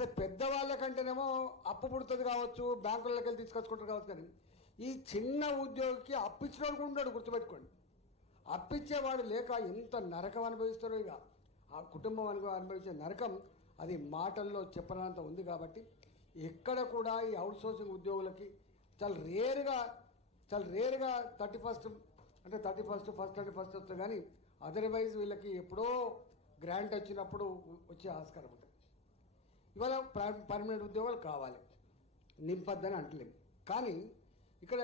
అసలు పెద్దవాళ్ళకంటేనేమో అప్పు పుడుతుంది కావచ్చు, బ్యాంకులకి వెళ్ళి తీసుకొచ్చుకుంటారు కావచ్చు, కానీ ఈ చిన్న ఉద్యోగికి అప్పిచ్చినోడు కూడా ఉంటాడు, గుర్తుపెట్టుకోండి. అప్పిచ్చేవాడు లేక ఎంత నరకం అనుభవిస్తారో, ఇక ఆ కుటుంబం అనుభవించే నరకం అది మాటల్లో చెప్పనంత ఉంది. కాబట్టి ఎక్కడ కూడా ఈ అవుట్సోర్సింగ్ ఉద్యోగులకి చాలా రేరుగా 31st అంటే 31st ఫస్ట్ 31st వస్తుంది, కానీ అదర్వైజ్ వీళ్ళకి ఎప్పుడో గ్రాంట్ వచ్చినప్పుడు వచ్చే ఆస్కారం ఉంటుంది. ఇవాళ పర్మనెంట్ ఉద్యోగాలు కావాలి, నింపద్దని అంటలేము. కానీ ఇక్కడ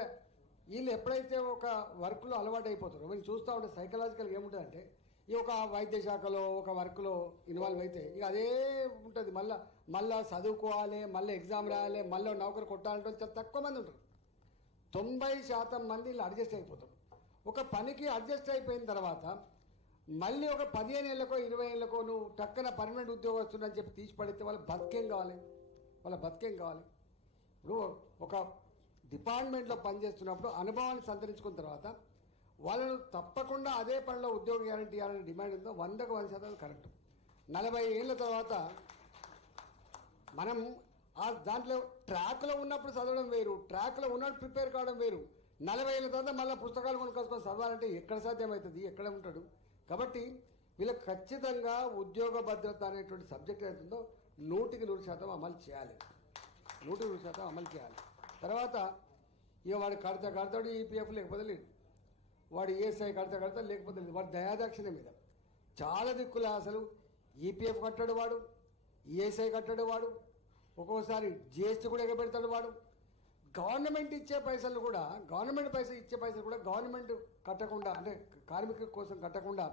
వీళ్ళు ఎప్పుడైతే ఒక వర్క్లో అలవాటు అయిపోతారో, వీళ్ళు చూస్తూ ఉంటే సైకలాజికల్గా ఏముంటుందంటే, ఈ ఒక వైద్య శాఖలో ఒక వర్క్లో ఇన్వాల్వ్ అయితే ఇక అదే ఉంటుంది. మళ్ళీ చదువుకోవాలి, మళ్ళీ ఎగ్జామ్ రాయాలి, మళ్ళీ నౌకరు కొట్టాలంటే చాలా తక్కువ మంది ఉంటారు. 90% మంది ఇలా అడ్జస్ట్ అయిపోతారు. ఒక పనికి అడ్జస్ట్ అయిపోయిన తర్వాత మళ్ళీ ఒక 15 ఏళ్ళకో 20 ఏళ్ళకో నువ్వు టక్కన పర్మనెంట్ ఉద్యోగం వస్తుందని చెప్పి తీసి పడితే వాళ్ళ బతికేం కావాలి? ఇప్పుడు ఒక డిపార్ట్మెంట్లో పనిచేస్తున్నప్పుడు అనుభవాన్ని సంతరించుకున్న తర్వాత వాళ్ళను తప్పకుండా అదే పనిలో ఉద్యోగ గ్యారంటీ ఇవ్వాలని డిమాండ్ ఉందో 100కు 100% కరెక్ట్. 40 ఏళ్ళ తర్వాత మనం దాంట్లో ట్రాక్లో ఉన్నప్పుడు చదవడం వేరు, ట్రాక్లో ఉన్నప్పుడు ప్రిపేర్ కావడం వేరు. 40 ఏళ్ళ తర్వాత మళ్ళీ పుస్తకాలు కొనుక్కొచ్చుకొని చదవాలంటే ఎక్కడ సాధ్యమవుతుంది? ఎక్కడ ఉంటాడు? కాబట్టి వీళ్ళకి ఖచ్చితంగా ఉద్యోగ భద్రత అనేటువంటి సబ్జెక్ట్ ఏదైతుందో 100% అమలు చేయాలి. 100% అమలు చేయాలి. తర్వాత ఇక వాడు కడతాడు ఈపీఎఫ్, లేకపోతే లేదు. వాడు ఈఎస్ఐ కడతా లేకపోతే లేదు. వాడు దయాదాక్షిణ్యం మీద చాలా దిక్కుల అసలు ఈపీఎఫ్ కట్టాడు వాడు, ఈఎస్ఐ కట్టాడు వాడు, ఒక్కోసారి జిఎస్టీ కూడా ఎగబెడతాడు వాడు. గవర్నమెంట్ ఇచ్చే పైసలు కూడా గవర్నమెంట్ కట్టకుండా, అంటే కార్మికుల కోసం కట్టకుండా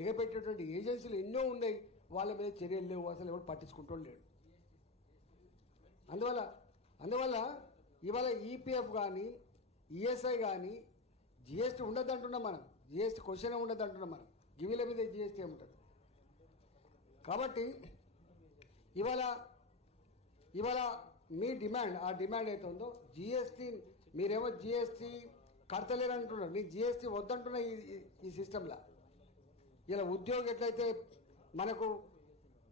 ఎగబెట్టేటువంటి ఏజెన్సీలు ఎన్నో ఉన్నాయి. వాళ్ళ మీద చర్యలు లేవు, అసలు ఎవరు పట్టించుకుంటూ లేడు. అందువల్ల ఇవాళ ఈపీఎఫ్ కానీ ఈఎస్ఐ కానీ జిఎస్టీ ఉండదు అంటున్నాం మనం. జిఎస్టీ క్వశ్చన్ ఉండదు అంటున్నాం మనం. గివిల మీద జిఎస్టీ ఏముంటుంది? కాబట్టి ఇవాళ మీ డిమాండ్, ఆ డిమాండ్ అయితే ఉందో జిఎస్టీ, మీరేమో జిఎస్టీ కడతలేరు అంటున్నారు, మీకు జిఎస్టీ వద్దంటున్న ఈ సిస్టంలో. ఇలా ఉద్యోగం ఎట్లయితే మనకు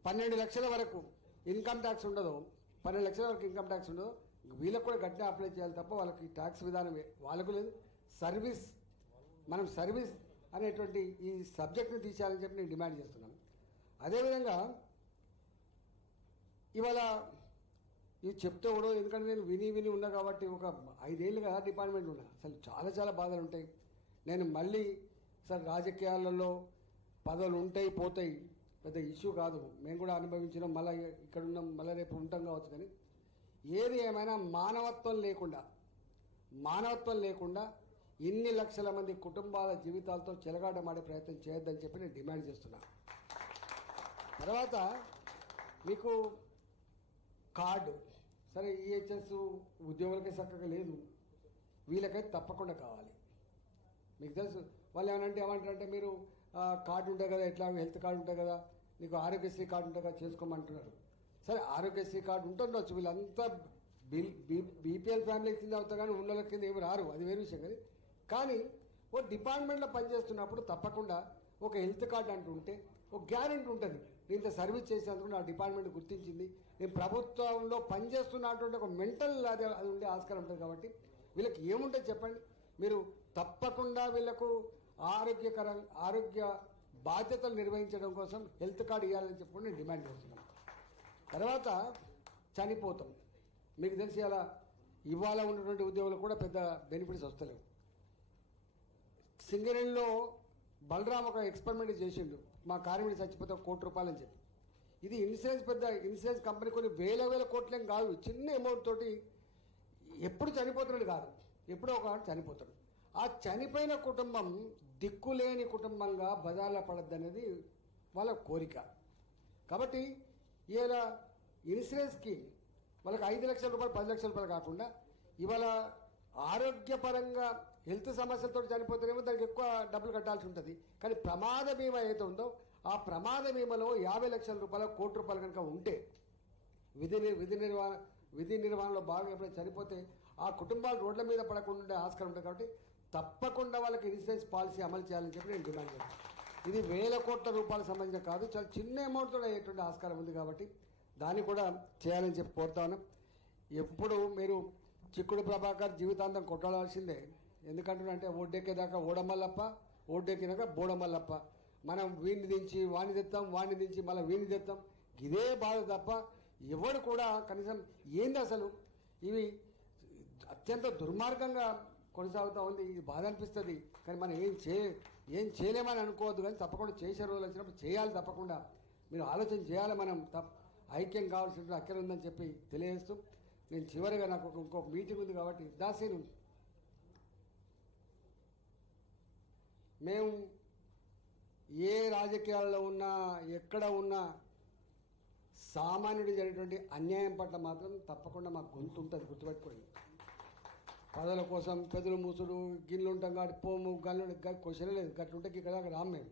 12 లక్షల వరకు ఇన్కమ్ ట్యాక్స్ ఉండదో, 12 లక్షల వరకు ఇన్కమ్ ట్యాక్స్ ఉండదో, వీళ్ళకు కూడా గట్టిగా అప్లై చేయాలి తప్ప వాళ్ళకి ట్యాక్స్ విధానం వాళ్ళకు లేదు. మనం సర్వీస్ అనేటువంటి ఈ సబ్జెక్ట్ని తీసేయాలని చెప్పి నేను డిమాండ్ చేస్తున్నాను. అదేవిధంగా ఇవాళ ఇది చెప్తే కూడా, ఎందుకంటే నేను విని ఉన్నా కాబట్టి, ఒక 5 ఏళ్ళు కదా డిపార్ట్మెంట్ ఉన్నా, అసలు చాలా బాధలు ఉంటాయి. నేను మళ్ళీ సార్ రాజకీయాలలో పదవులు ఉంటాయి పోతాయి, పెద్ద ఇష్యూ కాదు, మేము కూడా అనుభవించినాం, మళ్ళీ ఇక్కడ ఉన్నాం, మళ్ళీ రేపు ఉంటాం కావచ్చు. కానీ ఏది ఏమైనా మానవత్వం లేకుండా ఇన్ని లక్షల మంది కుటుంబాల జీవితాలతో చెలగాటమాడే ప్రయత్నం చేయొద్దని చెప్పి నేను డిమాండ్ చేస్తున్నాను. తర్వాత మీకు కార్డు, సరే ఈహెచ్ఎస్ ఉద్యోగులకే చక్కగా లేదు, వీళ్ళకైతే తప్పకుండా కావాలి. మీకు తెలుసు వాళ్ళు ఏమంటారంటే మీరు కార్డు ఉంటాయి కదా, ఎట్లా హెల్త్ కార్డు ఉంటాయి కదా, నీకు ఆరోగ్యశ్రీ కార్డు ఉంటుంది కదా, చేసుకోమంటున్నారు. సరే ఆరోగ్యశ్రీ కార్డు ఉంటుండొచ్చు, వీళ్ళంతా బీపీఎల్ ఫ్యామిలీ కింద అవుతారు, కానీ ఉన్న కింద ఏమి రారు, అది వేరే విషయం. కానీ ఓ డిపార్ట్మెంట్లో పనిచేస్తున్నప్పుడు తప్పకుండా ఒక హెల్త్ కార్డు అంటూ ఉంటే ఒక గ్యారెంటీ ఉంటుంది. నేను ఇంత సర్వీస్ చేసేందుకు నా డిపార్ట్మెంట్ గుర్తించింది, నేను ప్రభుత్వంలో పనిచేస్తున్నటువంటి ఒక మెంటల్ అది ఉండే ఆస్కారం ఉంటుంది. కాబట్టి వీళ్ళకి ఏముంటుంది చెప్పండి? మీరు తప్పకుండా వీళ్ళకు ఆరోగ్య బాధ్యతలు నిర్వహించడం కోసం హెల్త్ కార్డు ఇవ్వాలని చెప్పి నేను డిమాండ్ చేస్తున్నాను. తర్వాత చనిపోతాం, మీకు తెలిసి అలా ఇవాళ ఉన్నటువంటి ఉద్యోగులు కూడా పెద్ద బెనిఫిట్స్ వస్తలేవు. సింగరేణిలో బలరాం ఒక ఎక్స్పెరిమెంట్ చేసిండు, మా కార్మికుడు చచ్చిపోతే ₹1 కోటి అని చెప్పి. ఇది పెద్ద ఇన్సూరెన్స్ కంపెనీ కొన్ని వేల కోట్లేం కాదు, చిన్న అమౌంట్ తోటి ఎప్పుడు చనిపోతున్నాడు కాదు, ఎప్పుడో ఒక చనిపోతాడు. ఆ చనిపోయిన కుటుంబం దిక్కులేని కుటుంబంగా బజార్లో పడద్దనేది వాళ్ళ కోరిక. కాబట్టి ఇలా ఇన్సూరెన్స్ స్కీమ్ వాళ్ళకి ₹5 లక్షల ₹10 లక్షల కాకుండా ఇవాళ ఆరోగ్యపరంగా హెల్త్ సమస్యలతో చనిపోతేనేమో దానికి ఎక్కువ డబ్బులు కట్టాల్సి ఉంటుంది. కానీ ప్రమాద బీమా ఏదైతే ఉందో ఆ ప్రమాద బీమాలో ₹50 లక్షల ₹1 కోటి కనుక ఉంటే విధి నిర్వహణలో భాగంగా ఎప్పుడైనా చనిపోతే ఆ కుటుంబాలు రోడ్ల మీద పడకుండా ఉండే ఆస్కారం ఉంటుంది. కాబట్టి తప్పకుండా వాళ్ళకి ఇన్సూరెన్స్ పాలసీ అమలు చేయాలని చెప్పి నేను డిమాండ్ చేస్తాను. ఇది ₹1,000 కోట్ల సంబంధించిన కాదు, చాలా చిన్న అమౌంట్తో అయ్యేటువంటి ఆస్కారం ఉంది. కాబట్టి దాన్ని కూడా చేయాలని చెప్పి కోరుతాను. ఎప్పుడు మీరు చిక్కుడు ప్రభాకర్ జీవితాంతం కొట్టాల్సిందే. ఎందుకంటే ఓడ్డెక్కేదాకా ఓడమల్లప్ప, ఓడ్డెక్కినాక బోడమల్లప్ప. మనం వీడిని దించి వాణ్ణి తెస్తాం, వాణ్ణి దించి మళ్ళీ వీడిని తెస్తాం. ఇదే బాధ తప్ప ఎవడు కూడా కనీసం ఏంది అసలు ఇవి అత్యంత దుర్మార్గంగా కొనసాగుతూ ఉంది. ఇది బాధ అనిపిస్తుంది. కానీ మనం ఏం చేయలేమని అనుకోవద్దు. కానీ తప్పకుండా చేసే రోజులు వచ్చినప్పుడు చేయాలి. తప్పకుండా మీరు ఆలోచన చేయాలి. మనం ఐక్యం కావాల్సిన అక్కర ఉందని చెప్పి తెలియజేస్తూ నేను చివరిగా నాకు ఇంకొక మీటింగ్ ఉంది కాబట్టి దాసీను మేము ఏ రాజకీయాల్లో ఉన్నా ఎక్కడ ఉన్నా సామాన్యుడు జరిగినటువంటి అన్యాయం పట్ల మాత్రం తప్పకుండా మాకు గొంతు ఉంటుంది. గుర్తుపెట్టుకోండి. పదవుల కోసం పెదలు మూసుడు గిన్నెలు ఉంటాం కాబట్టి పోము గల్లు క్వశ్చన్ లేదు. గట్లుంటే ఇక్కడ రాము మేము.